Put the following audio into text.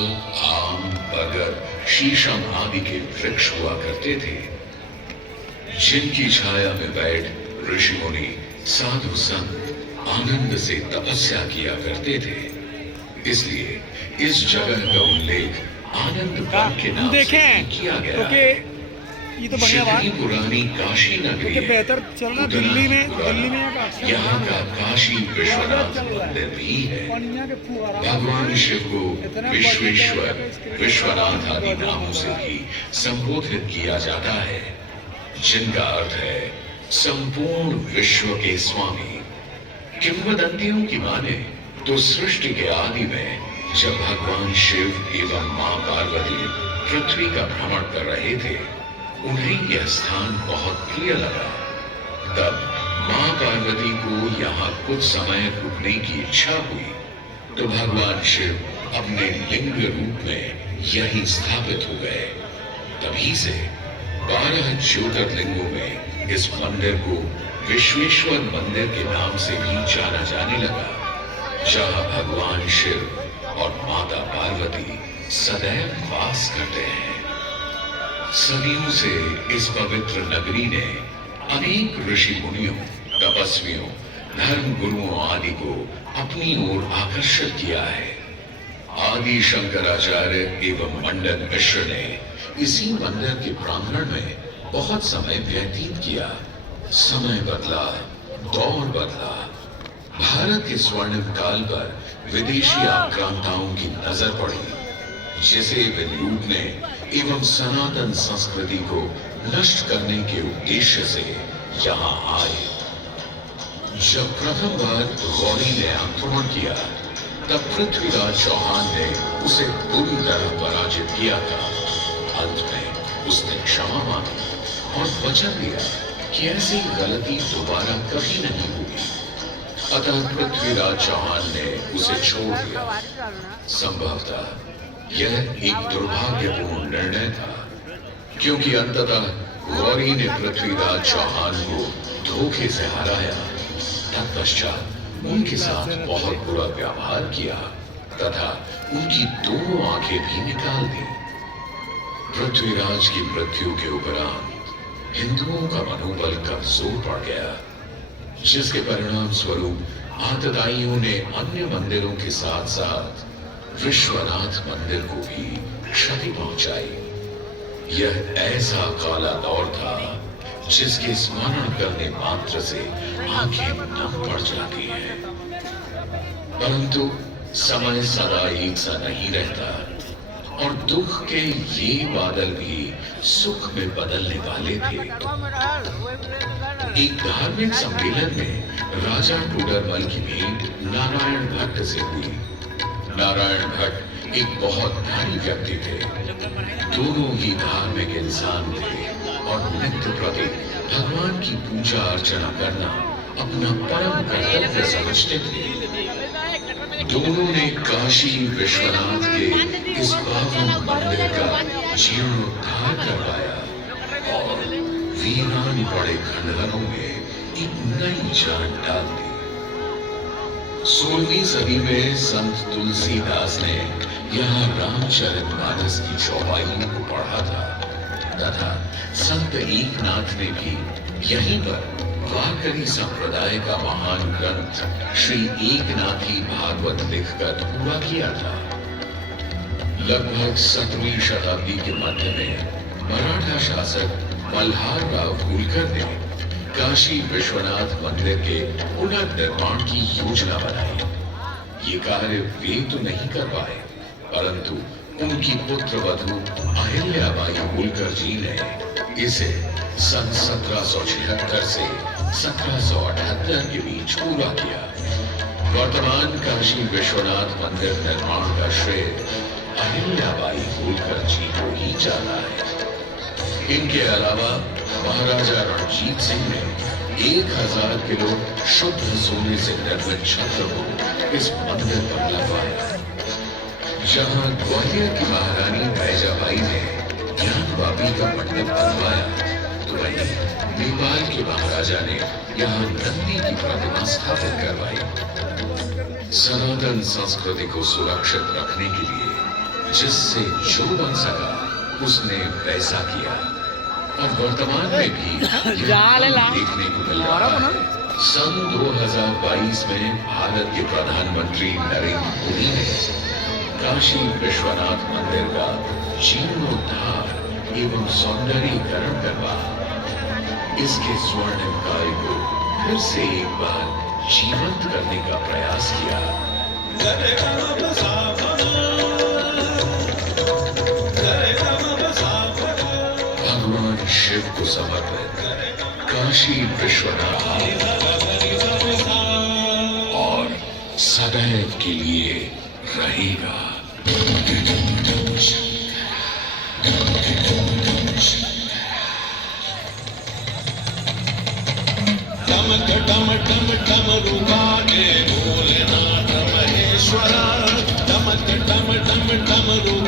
साल आम, बरगद, शीशम आदि के वृक्ष हुआ करते थे, जिनकी छाया में बैठ ऋषि मुनि, साधु संत आनंद से तपस्या किया करते थे। इसलिए इस जगह का उल्लेख आनंद वन के नाम से किया गया। ये तो बढ़िया बात। पुरानी काशी नगरी बेहतर चल रहा दिल्ली में यहाँ का काशी विश्वनाथ मंदिर भी है। भगवान शिव को विश्वेश्वर, विश्वनाथ आदि नामों से भी संबोधित किया जाता है, जिनका अर्थ है संपूर्ण विश्व के स्वामी। किंवदंतियों की माने तो सृष्टि के आदि में जब भगवान शिव एवं मां पार्वती पृथ्वी का भ्रमण कर रहे थे, उन्हें यह स्थान बहुत प्रिय लगा। तब मां पार्वती को यहाँ कुछ समय रुकने की इच्छा हुई, तो भगवान शिव अपने लिंग रूप में यहीं स्थापित हो गए। तभी से 12 ज्योतिर्लिंगों में इस मंदिर को विश्वेश्वर मंदिर के नाम से भी जाना जाने लगा, जहां भगवान शिव और माता पार्वती सदैव वास करते हैं। सदियों से इस पवित्र नगरी ने अनेक ऋषि मुनियों, तपस्वियों, धर्म गुरुओं आदि को अपनी ओर आकर्षित किया है। आदि शंकराचार्य एवं मंडन मिश्र ने इसी मंदिर के प्रांगण में बहुत समय व्यतीत किया। समय बदला, दौर बदला, भारत के स्वर्णिम काल पर विदेशी आक्रांताओं की नजर पड़ी, जिसे वे लूटने एवं सनातन संस्कृति को नष्ट करने के उद्देश्य से यहाँ आए। जब प्रथम बार गौरी ने आक्रमण किया, तब पृथ्वीराज चौहान ने उसे बुरी तरह पराजित किया था। अंत में उसने क्षमा मांगी और वचन दिया कि ऐसी गलती दोबारा कभी नहीं होगी। अतः पृथ्वीराज चौहान ने उसे छोड़ दिया। संभवतः यह एक दुर्भाग्यपूर्ण निर्णय था, क्योंकि अंततः गौरी ने पृथ्वीराज चौहान को धोखे से हराया। तत्पश्चात उनके साथ बहुत बुरा व्यवहार किया तथा उनकी दोनों आंखें भी निकाल दी। पृथ्वीराज की मृत्यु के उपरांत हिंदुओं का मनोबल कमजोर पड़ गया, जिसके परिणाम स्वरूप आतताइयों ने अन्य मंदिरों के साथ साथ विश्वनाथ मंदिर को भी क्षति पहुंचाई। यह ऐसा काला दौर था जिसके स्मरण करने मात्र से आंखें नम पड़ जाती हैं। परंतु समय सदा एक सा नहीं रहता और दुख के ये बादल भी सुख में बदलने वाले थे। एक धार्मिक सम्मेलन में राजा टोडरमल की भेंट नारायण भट्ट से हुई। नारायण भट्ट एक बहुत धनी व्यक्ति थे। दोनों ही धार्मिक इंसान थे और नित्य प्रति भगवान की पूजा अर्चना करना अपना परम कर्तव्य समझते थे। दोनों ने काशी विश्वनाथ के इस पावन मंदिर का जीर्णोद्धार करवाया और वीरान पड़े खंडहरों में एक नई जान डाल दी। 16वीं सदी में संत तुलसीदास ने यहाँ रामचरितमानस की चौपाइयों को पढ़ा था तथा संत एकनाथ ने भी यहीं पर वारकरी संप्रदाय का महान ग्रंथ श्री एकनाथी भागवत लिखकर पूरा किया था। लगभग 17वीं शताब्दी के मध्य में मराठा शासक मल्हार राव होलकर ने काशी विश्वनाथ मंदिर के पुनर्निर्माण की योजना बनाई। ये कार्य वे तो नहीं कर पाए, परंतु उनकी पुत्र वधू अहिल्याबाई होलकर जी ने इसे सन 1776 से 1778 के बीच पूरा किया। वर्तमान काशी विश्वनाथ मंदिर निर्माण का श्रेय अहिल्याबाई होलकर जी को ही जाता है। इनके अलावा महाराजा रणजीत सिंह ने 1000 किलो शुद्ध सोने से निर्मित छत्र को इस मंदिर पर लगवाया। जहां ग्वालियर की महारानी बैजाबाई ने ज्ञानवापी का मंडप बनवाया, तो वहीं नेपाल के महाराजा ने यहाँ नंदी की प्रतिमा स्थापित करवाई। सनातन संस्कृति को सुरक्षित रखने के लिए जिससे जो बन सका उसने वैसा किया और वर्तमान में भी यह देखने को मिल रहा है। सन 2022 में भारत के प्रधानमंत्री नरेंद्र मोदी ने काशी विश्वनाथ मंदिर का जीर्णोद्धार एवं सौंदर्यीकरण करवा इसके स्वर्णिम काल को फिर से एक बार जीवंत करने का प्रयास किया। भगवान शिव को समर्पित काशी विश्वनाथ और सदैव के लिए रहेगा। डम डमरू बाजे भोलेनाथ महेश्वरा डमक डम डम डमरू